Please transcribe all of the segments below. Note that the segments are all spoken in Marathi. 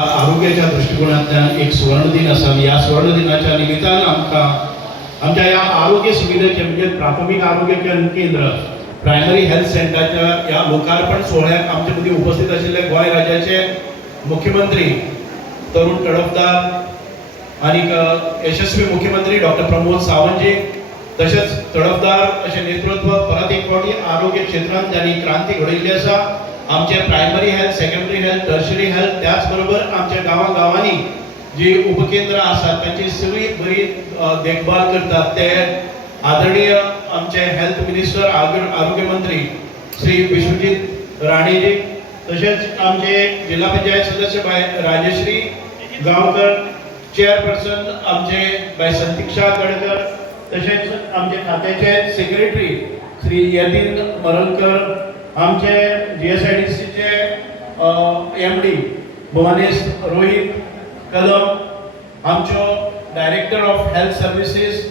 आरोग्याच्या दृष्टिकोनातल्यान एक सुवर्ण दिन आसा आणि या सुवर्ण दिनाच्या निमित्तान आमच्या या आरोग्य सुविधेचे म्हणजे प्राथमिक आरोग्य केंद्र प्रायमरी हेल्थ सेंटरच्या या लोकार्पण सोहळ्यात आमच्या मदीं उपस्थित आशिल्ले गोंय राज्याचे मुख्यमंत्री तरुण तडफदार आणि यशस्वी मुख्यमंत्री डॉक्टर प्रमोद सावंतजी तसेच तडफदार असे नेतृत्व परत एक फावटी आरोग्य क्षेत्रात त्यांनी क्रांती घडयल्ली आसा। आमचे primary health secondary health tertiary health त्याचबरोबर आमच्या गांवांनी जी उपकेंद्र आसात त्यांची सगळी बरी देखभाल करतात ते आदरणीय आमचे हेल्थ मिनिस्टर आरोग्य मंत्री श्री विश्वजीत राणेजी तसेच आमचे जिल्हा पंचायत सदस्य बाय राजश्री गांवकर चेअरपर्सन आमचे बाय संतीक्षा गडकर तसेच आमचे खात्याचे सेक्रेटरी श्री यतीन मरलकर आमचे GSIDCचे MD भुवनेश रोहित कदम आमचो director of health services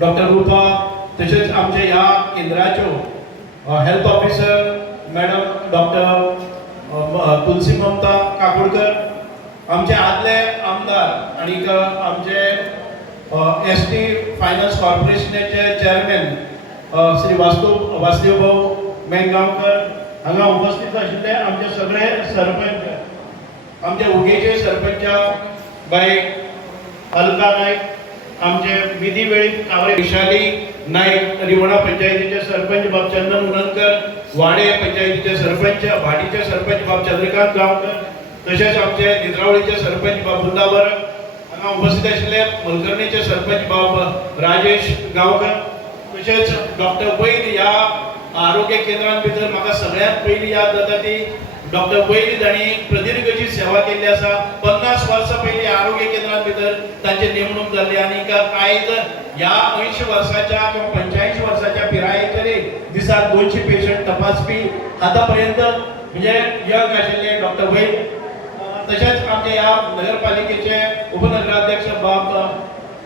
doctor Rupa तसेच आमचे ह्या केंद्राच्यो health officer madam doctor Tulsi Mamta Kakodkar आमचे आदले आमदार आणि आमचे ST फायनान्स कॉर्पोरेशनचे चेअरमॅन श्री वासुदेव भाऊ मेंगावकर हांगा उपस्थित आशिल्ले आमचे सगळे सरपंच आमचे उगेचे सरपंच बाय अलका नायक आमचे विधी वेळीप कावरे विशाली नायक रिवणा पंचायतीचे सरपंच बाब चंदन मुनकर वाडे पंचायतीचे सरपंच भाटीचे सरपंच बाब चंद्रकांत गांवकर तसेच आमचे नेत्रावळीचे सरपंच बाब वृंदावर हांगा उपस्थित आशिल्ले मलकर्णीचे सरपंच बाब राजेश गांवकर तसेच डॉक्टर वैद ह्या आरोग्य केंद्रांत भितर म्हाका सगळ्यांत पयली याद जाता ती डॉक्टर वैद हांणी प्रदीर्घ जी सेवा केल्ली आसा 50 वर्सां पयलीं आरोग्य केंद्रांत भितर तांची नेमणूक जाल्ली आनी आयज ह्या 80 वर्साच्या किंवा 85 वर्साच्या पिरायेचेर दिसाक 200 पेशंट तपासपी आतां पर्यंत म्हणजे यंग आशिल्ले डॉक्टर वैद तशेंच आमच्या ह्या नगरपालिकेचे उपनगराध्यक्ष बाब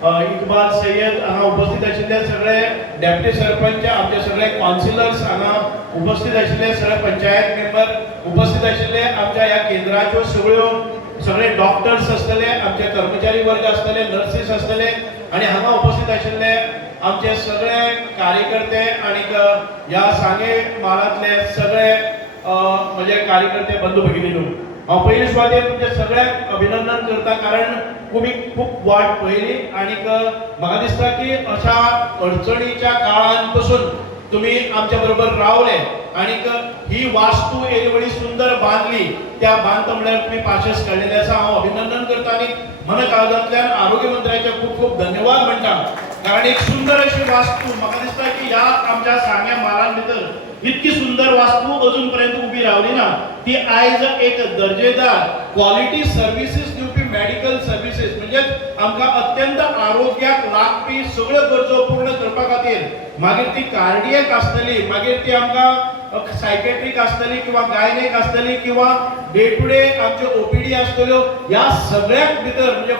इकबाल सय्यद हांगा उपस्थित आशिल्ले सगळे डेप्युटी सरपंच आमचे सगळे काउन्सिलर्स हांगा उपस्थित आशिल्ले सगळे पंचायत मेंबर उपस्थित आशिल्ले आमच्या ह्या केंद्राच्यो सगळे डॉक्टर्स आसतले आमचे कर्मचारी वर्ग आसतले नर्सीस आसतले आणि हांगा उपस्थित आशिल्ले आमचे सगळे कार्यकर्ते आणि ह्या सांगे माळांतले सगळे म्हणजे कार्यकर्ते बंधू भगिनींनो हांव पयले सुवातेर तुमचे सगळ्यांक अभिनंदन करता कारण तुम्ही खूप वाट पयली आणि म्हाका दिसता की अशा अडचणीच्या काळान पासून तुम्ही आमच्या बरोबर रावले आणि ही वास्तू एवढी सुंदर बांधली त्या बांधकामाला तुम्ही पाशस काढलेले आसा हांव अभिनंदन करता आणि मन काळजांतल्यान आरोग्य मंत्र्याचे खूप खूप धन्यवाद म्हणटा कारण एक सुंदर अशी वास्तू म्हाका दिसता की ह्या आमच्या सांग्या मालां भितर इतकी सुंदर वास्तू अजून पर्यंत उभी रावली ना ती आयज एक दर्जेदार क्वालिटी सर्व्हिसेस दिवपी मेडिकल सर्व्हिसेस म्हणजे आमकां अत्यंत आरोग्याक लागपी सगळ्यो गरजो पूर्ण करपा खातीर मागीर ती कार्डियक आसतली मागीर ती आमकां सायकेट्रिक आसतली किंवा गायनेक आसतली किंवा डे टू डे आमच्यो OPD आसतल्यो ह्या सगळ्याक भितर म्हणजे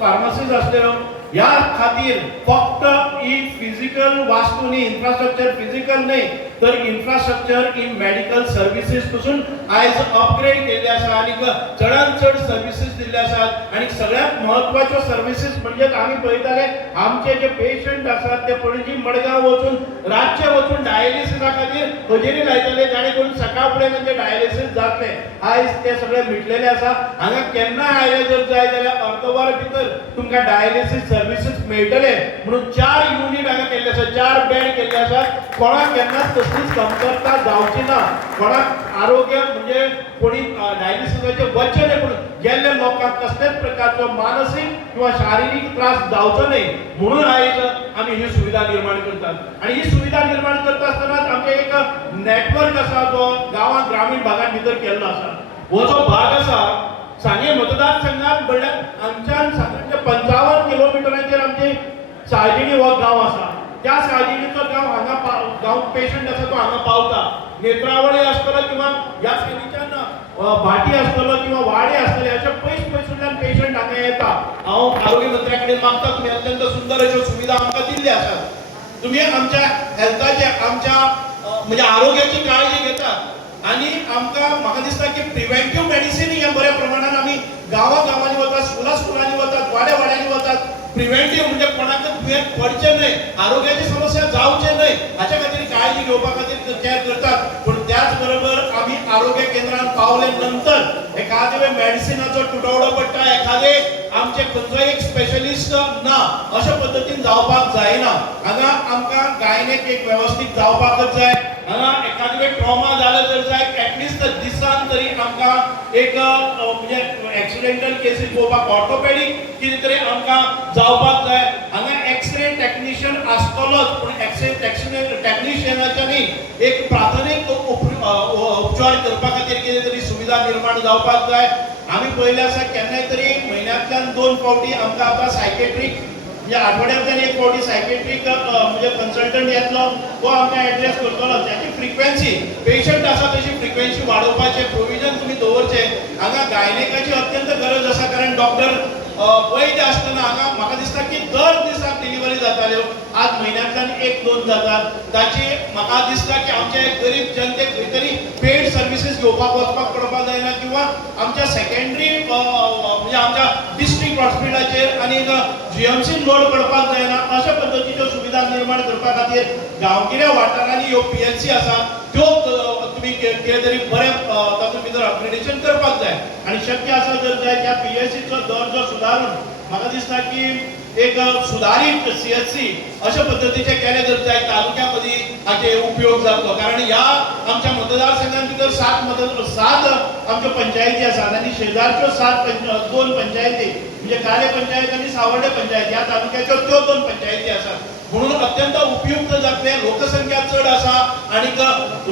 फार्मसीज आसतल्यो या खातीर फक्त ही फिजिकल वास्तू न्ही इन्फ्रास्ट्रक्चर फिजिकल नाही तर इन्फ्रास्ट्रक्चर इन मेडिकल सर्व्हिसेस पासून आयज अपग्रेड केल्ले आसा आणि चडांत चड सर्व्हिसेस दिल्ले आसात आणि सगळ्यात महत्वाच्यो सर्व्हिसेस म्हणजे आम्ही पळयताले आमचे जे पेशंट आसात ते पणजी मडगांव वचून रातचे वचून डायलिसिसा खातीर हजेरी लायताले जाणे करून सकाळ फुडें तांचे डायलिसीस जातले आयज ते सगळे मिटलेले आसा हांगा केन्नाय आयले जर जाय जाल्यार अर्दवर भितर तुमकां डायलिसीस सर्व्हिसेस मेळटले म्हणून 4 युनिट हांगा केल्ले आसा 4 बेड केल्ले आसात कोणाक केन्नाच कसलीच कमतरता जावची ना कोणाक आरोग्य म्हणजे कोणी डायलिसिसाचे वचन आहे म्हणून गेल्ल्या लोकांक कसलेच प्रकारचो मानसिक किंवा शारीरिक त्रास जावचो नाही म्हणून आयज आम्ही ही सुविधा निर्माण करतात आणि ही सुविधा निर्माण करता आसतना आमचे एक नेटवर्क आसा जो गावांत ग्रामीण भागांत भितर केल्लो आसा हो जो भाग आसा सांगे मतदारसंघात म्हणल्यार आमच्यान 55 किलोमिटरांचेर आमचे साळजिणी हो गांव आसा त्या साळजिणीचो गांव पेशंट आसा तो हांगा पावता नेत्रावळी आसतलो किंवा ह्या सायडीच्यान भाटी आसतलो किंवा वाडे आसतले अशे पयसूंतल्यान पेशंट हांगा येता हांव आरोग्य मंत्र्या कडेन मागता तुम्ही अत्यंत सुंदर अश्यो सुविधा आमकां दिल्ल्यो आसात तुम्ही आमच्या हेल्थाचे आमच्या म्हणजे आरोग्याची काळजी घेतात आणि आमकां म्हाका दिसता की प्रिव्हेंटिव्ह मेडिसिन हे बऱ्या प्रमाणात आमी प्रिव्हेंटिव्ह म्हणजे कोणाकच दुयेंत पडचे नाही, आरोग्याची समस्या जावचे नाही हाच्या खातीर काळजी घेवपा खातीर केअर करतात. पण त्याच बरोबर आम्ही आरोग्य केंद्रात पावले नंतर एखादे वेळ मेडिसिनाचो तुटवडो पडटा, एखादे आमचे खंयचो एक स्पेशलिस्ट ना अशा पद्दतीन जावपाक जायना. हांगा आमकां गायनेक एक व्यवस्थित जावपाकच जाय. हांगा एखादे वेळ ट्रॉमा जालो तर जाय ऍटलिस्ट दिसान तरी आमकां एक म्हणजे एक्सिडेंटल केसीस पळोवपाक ऑर्थोपेडिक कितें तरी आमकां जावपाक जाय. हांगा एक्सरे टेक्निशियन आसतलोच, पण एक्सरे टेक्निशियनाच्यांनी एक प्राथमीक उपचार करपा खातीर कितें तरी सुविधा निर्माण जावपाक जाय. आम्ही पहिले आसा केन्नाय तरी म्हयन्यांतल्यान 2 फावटी आमकां आतां सायकेट्रीक म्हणजे आठवड्यांतल्यान 1 फावटी सायकेट्रीक म्हणजे कन्सल्टंट येतलो, तो आमकां एड्रेस करतलो. त्याची फ्रिक्वेन्सी पेशंट आसा तशी फ्रिक्वेन्सी वाडोवपाचे प्रोविजन तुमी दवरचे. हांगा गायनेकाची अत्यंत गरज आसा, कारण डॉक्टर वैद्य आसतना हांगा म्हाका दिसता की दर दिसाक डिलिव्हरी जाताल्यो, आज म्हयन्यांतल्यान 1-2 जातात. ताची म्हाका दिसता की आमचे गरीब जनतेक खंय तरी पेड सर्विसीस घेवपाक वचपाक पडपाक जायना, किंवा आमच्या सेकंडरी म्हणजे आमच्या डिस्ट्रिक्ट हॉस्पिटलाचेर आनी जीएमसीन लोड पडपाक जायना. अशा पद्दतीच्यो सुविधा निर्माण करपा खातीर गांवगिऱ्या वाठारांनी ह्यो पीएचसी आसा त्यो तुमी कितें तरी बरें तातूंत भितर अपग्रेडेशन करपाक जाय. आनी शक्य आसा जर जाय त्या पीएचसीचो दर्जो सुदारून म्हाका दिसता की एक सुधारित सीएचसी अशा पद्दतीचे केले जर जाय तालुक्या मदीं हाचे उपयोग जातलो. कारण ह्या आमच्या मतदारसंघां भितर 7 आमच्यो पंचायती आसात आनी शेजारच्यो 2 पंचायती म्हणजे काले पंचायत आनी सावर्डे पंचायत ह्या तालुक्याच्यो त्यो 2 पंचायती आसात. म्हणून अत्यंत उपयुक्त जातले. लोकसंख्या चड आसा आणि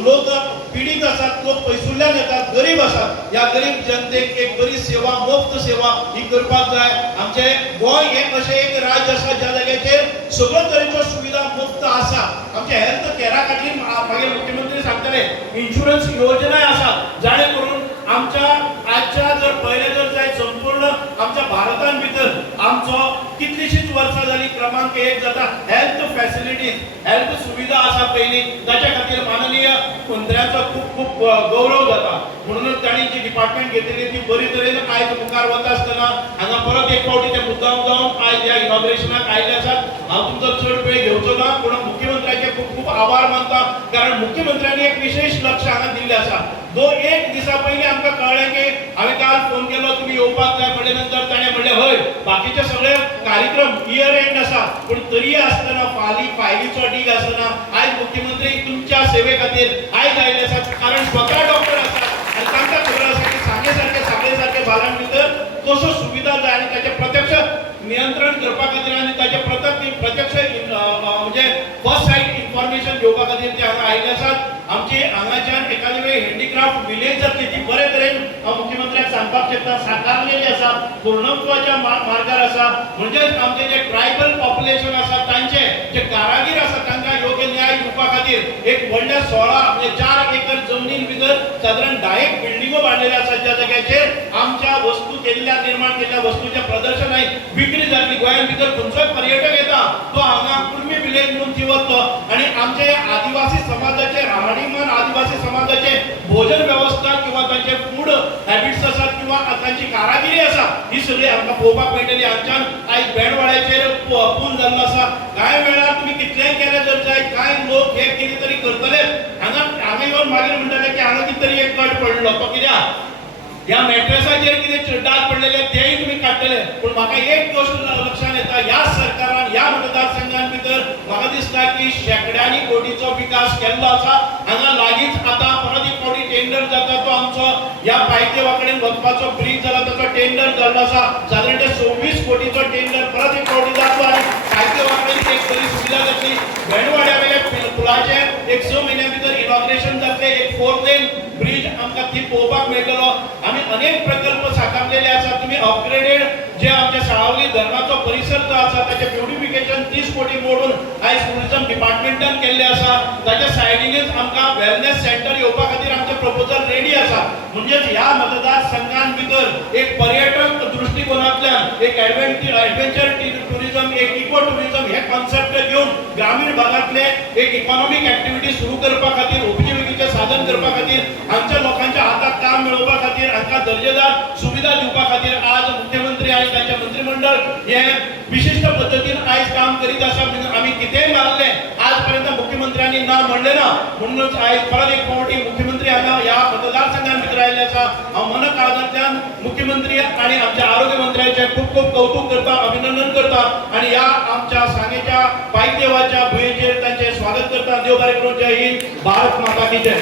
लोक पीडित आसात, लोक पयसुल्ल्यान येतात, गरीब आसात. ह्या गरीब जनतेक एक बरी सेवा, मुफ्त सेवा ही करपाक जाय. आमचे गोंय हे अशें एक राज्य आसा ज्या जाग्याचेर सगळ्यो तरेच्यो सुविधा मुफ्त आसा. आमच्या हेल्थ कॅरा खातीर मागीर मुख्यमंत्री सांगताले इन्शुरन्स योजनाय आसा, जाणे करून आमच्या आजच्या जर पयले जर जाय संपूर्ण आमच्या भारतान भितर आमचो कितलीशीच वर्सां जाली क्रमांक 1 जाता. हेल्थ फॅसिलिटीज, हेल्थ सुविधा आसा पयली, ताच्या खातीर माननीय मंत्र्याचो खूप गौरव जाता. म्हणूनच तांणी जी डिपार्टमेंट घेतली ती बरी तरेन आयज मुखार वता आसतना हांगा परत एक फावटी ते मुद्दाम जावन आयज ह्या इनॉग्रेशनाक आयले आसात. हांव तुमचो चड वेळ घेवचो ना, पूण मुख्यमंत्र्याचे खूप आभार मानता, कारण मुख्यमंत्र्यांनी एक विशेष लक्ष हांगा दिल्लें आसा. एक दिसा पयलीं आमकां कळ्ळें की हांवें काल फोन केलो तुमी येवपाक जाय म्हणले, नंतर ताणें म्हणलें हय बाकीचे सगळे कार्यक्रम इयर एंड आसा, पूण तरी आसतना फायलीचो डीग आसतना आयज मुख्यमंत्री तुमच्या सेवे खातीर आयज आयले आसात. कारण स्वता डॉक्टर आसात आनी तांकां खबर आसा की सांगले सारके भागां भितर कसो सुविधा जाय आनी ताचें प्रत्यक्ष नियंत्रण करपा खातीर आनी ताचें प्रत्यक्ष म्हणजे फर्स्ट सायड इन्फॉर्मेशन घेवपा खातीर ते हांगा आयले आसात. आमची हांगाच्यान एखादी वेळ हँडीक्राफ्ट विलेज जातली ती बरे तरेन मुख्यमंत्र्याक सांगपाक शकता साकारलेली आसा, पूर्णत्वाच्या मार्गार आसा. म्हणजेच आमचे जे ट्रायबल पॉप्युलेशन आसा तांचे जे कारागीर आसा तांकां योग्य न्याय दिवपा खातीर एक व्हडल्या 16 म्हणजे 4 एकर जमनीन भितर सादारण 10 बिल्डिंगो बांदलेल्यो आसात, ज्या जाग्याचेर आमच्या वस्तू निर्माण केल्ल्या वस्तूच्या प्रदर्शनाय विक्री जातली. गोंयांत भितर खंयचोय पर्यटक येता तो हांगा कुर्मी विलेज म्हणून थी वतलो आनी आमचे आदिवासी समाजाचे राहणीमान, आदिवासी समाजाचे भोजन व्यवस्था किंवा तांचे फूड हॅबिट्स आसात किंवा तांची कारागिरी आसा ही सगळी आमकां पळोवपाक मेळटली. हांगच्यान आयज बेंडवाड्याचेर पूल जाल्लो आसा. कांय वेळार तुमी कितलेंय केलें जर जाय कांय लोक हे कितें तरी करतले. हांगा येवन मागीर म्हणटले की हांगा कितें तरी एक कट पडलो, तो कित्याक ह्या मॅट्रेसाचेर कितें डाग पडलेले तेय तुमी काडटले. पूण म्हाका एक गोष्ट लक्षांत येता, ह्या सरकारान ह्या मतदारसंघान भितर म्हाका दिसता की शेकड्यांनी कोटीचो विकास केल्लो आसा. हांगा लागींच आतां परत एक फावटी टेंडर जाता तो आमचो ह्या पायते वाकडेन वचपाचो ब्रिज जाला ताचो टेंडर जाल्लो आसा. सादारण 26 कोटीचो टेंडर परत एक फावटी जातलो आनी पायते वाकडेन एक बरी सुविधा जातली. बेंडवाड्या वयल्या पुलाचे एक 6 म्हयन्यां भितर इनॉग्रेशन जातलें. एक 4 लेन ब्रिज आमकां थी पळोवपाक मेळटलो. आमी अनेक प्रकल्प साकारलेले आसा. तुम्ही अपग्रेडेड जे आमच्या साळावली धरणाचो परिसर जो आसा ताचे ब्युटिफिकेशन 30 कोटी मोडून आयज टुरिझम डिपार्टमेंटान केल्ले आसा. ताच्या सायडीनच आमकां वेलनेस सेंटर येवपा खातीर आमचे प्रपोजल रेडी आसा. म्हणजेच ह्या मतदारसंघान भितर एक पर्यटक दृष्टिकोनांतल्यान एक एडव्हेंचर टुरिझम, एक इको टुरिझम हे कॉन्सेप्ट घेवन ग्रामीण भागातले एक इकॉनॉमिक ऍक्टिव्हिटी सुरू करपा खातीर, उपजीविकेचे साधन करपा खातीर, आमच्या लोकांच्या हातात काम मेळोवपा खातीर, हांकां दर्जेदार सुविधा दिवपा खातीर आज मुख्यमंत्री आनी तांचे मंत्रिमंडळ हे विशिष्ट पद्धतीन आयज काम करीत आसा. आमी कितेंय मारले आज पर्यंत मुख्यमंत्र्यांनी ना म्हणले ना. म्हणूनच आयज परत एक फावटी मुख्यमंत्री हांगा ह्या मतदारसंघात भितर आयिल्ले आसा. हांव मन काळजांतल्यान मुख्यमंत्री आनी आमच्या आरोग्य मंत्र्याचे खूप खूप कौतुक करता, अभिनंदन करता आनी ह्या आमच्या सांगेच्या पायदेवाच्या भुंयेचेर तांचे स्वागत करता. देव बरें करूं. जय हिंद. भारत माता की जय.